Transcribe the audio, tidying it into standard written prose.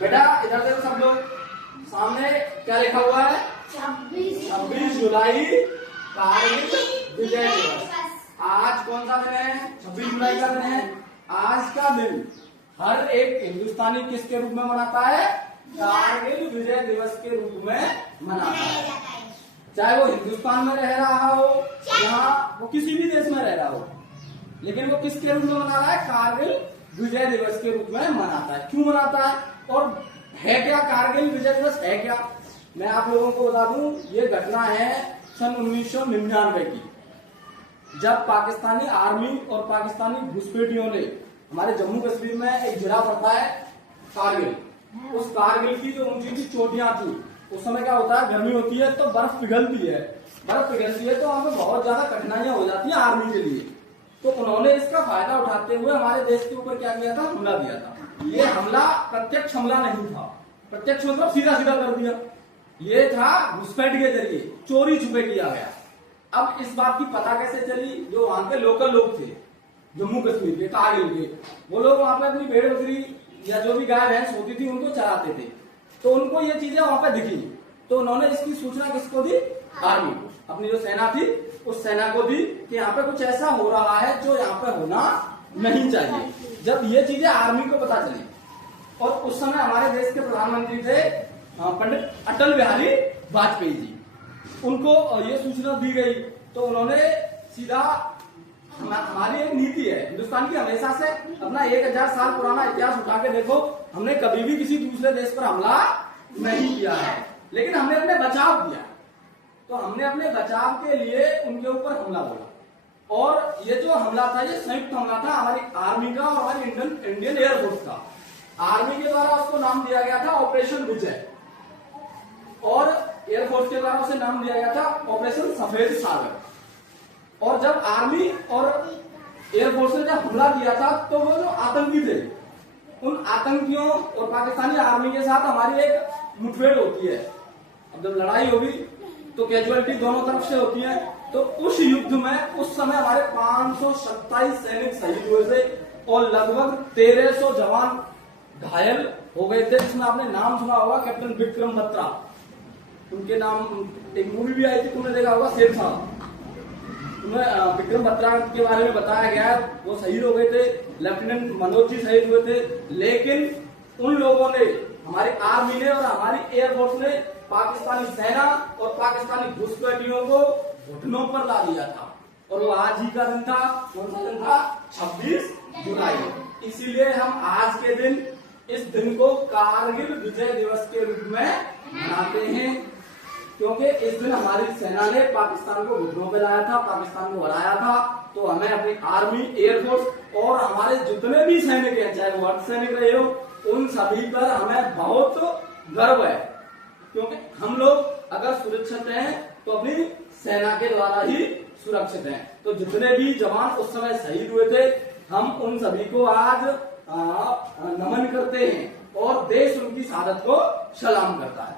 बेटा इधर देखो सब लोग, सामने क्या लिखा हुआ है? 26 जुलाई कारगिल विजय दिवस। आज कौन सा दिन है? 26 जुलाई का दिन है। आज का दिन हर एक हिंदुस्तानी किसके रूप में मनाता है? कारगिल विजय दिवस के रूप में मनाता है। चाहे वो हिंदुस्तान में रह रहा हो या वो किसी भी देश में रह रहा हो, लेकिन वो किसके रूप में मना रहा है? कारगिल विजय दिवस के रूप में मनाता है। क्यों मनाता है और है क्या कारगिल विजय दिवस है क्या? मैं आप लोगों को बता दूं, ये घटना है सन 1999 की, जब पाकिस्तानी आर्मी और पाकिस्तानी घुसपैठियों ने हमारे जम्मू कश्मीर में एक जिला पड़ता है कारगिल, उस कारगिल की जो ऊंची ऊंची चोटियां थी, उस समय क्या होता है, गर्मी होती है तो बर्फ पिघलती है, बर्फ पिघलती है तो वहां पे बहुत ज्यादा कठिनाइयां हो जाती है आर्मी के लिए। तो उन्होंने इसका फायदा उठाते हुए हमारे देश के ऊपर क्या किया था? हमला दिया था। ये हमला प्रत्यक्ष हमला नहीं था, प्रत्यक्ष मतलब सीधा सीधा कर दिया, ये था घुसपैठ के जरिए चोरी छुपे किया गया। अब इस बात की पता कैसे चली? जो वहां के लोकल लोग थे जम्मू कश्मीर के, कारगिल के, वो लोग वहां पे अपनी भेड़ बकरी या जो भी गाय भैंस होती थी उनको चराते थे, तो उनको ये चीजें वहां पे दिखी, तो उन्होंने इसकी सूचना किसको दी? आर्मी को। अपनी जो सेना थी उस सेना को दी कि यहाँ पे कुछ ऐसा हो रहा है जो यहाँ पे होना नहीं चाहिए। जब ये चीजें आर्मी को पता चली, और उस समय हमारे देश के प्रधानमंत्री थे पंडित अटल बिहारी वाजपेयी जी, उनको ये सूचना दी गई, तो उन्होंने सीधा, हमारी एक नीति है हिंदुस्तान की, हमेशा से अपना 1000 साल पुराना इतिहास उठा के देखो, हमने कभी भी किसी दूसरे देश पर हमला नहीं किया है, लेकिन हमने अपने बचाव किया। तो हमने अपने बचाव के लिए उनके ऊपर हमला बोला, और ये जो हमला था ये संयुक्त हमला था हमारी आर्मी का और हमारी इंडियन एयरफोर्स का। आर्मी के द्वारा उसको नाम दिया गया था ऑपरेशन विजय, और एयरफोर्स के द्वारा उसे नाम दिया गया था ऑपरेशन सफेद सागर। और जब आर्मी और एयरफोर्स ने जब हमला किया था, तो वो जो आतंकी थे, उन आतंकियों और पाकिस्तानी आर्मी के साथ हमारी एक मुठभेड़ होती है। अब जब लड़ाई होगी तो कैजुअलिटी दोनों तरफ से होती है। तो उस युद्ध में उस समय हमारे 527 सैनिक शहीद हुए थे और लगभग 1300 जवान घायल हो गए थे, जिसमें आपने नाम सुना होगा कैप्टन विक्रम बत्रा, उनके नाम एक मूवी भी आई थी, तुमने देखा होगा शेरशाह, उन्हें विक्रम बत्रा के बारे में बताया गया है, वो शहीद हो गए थे। लेफ्टिनेंट मनोज जी शहीद हुए थे, लेकिन उन लोगों ने, हमारी आर्मी ने और हमारी एयरफोर्स ने पाकिस्तानी सेना और पाकिस्तानी घुसपैठियों को घुटनों पर ला दिया था, और वो आज ही का दिन था। कौन सा दिन था? 26 जुलाई। इसीलिए हम आज के दिन इस दिन को कारगिल विजय दिवस के रूप में मनाते हैं, क्योंकि इस दिन हमारी सेना ने पाकिस्तान को घुटनों पे लाया था, पाकिस्तान को हराया था। तो हमें अपनी आर्मी, एयरफोर्स और हमारे जितने भी सैनिक हैं, चाहे वो अर्धसैनिक रहे हो, उन सभी पर हमें बहुत गर्व है, क्योंकि हम लोग अगर सुरक्षित हैं तो अपनी सेना के द्वारा ही सुरक्षित हैं। तो जितने भी जवान उस समय शहीद हुए थे, हम उन सभी को आज नमन करते हैं और देश उनकी शहादत को सलाम करता है।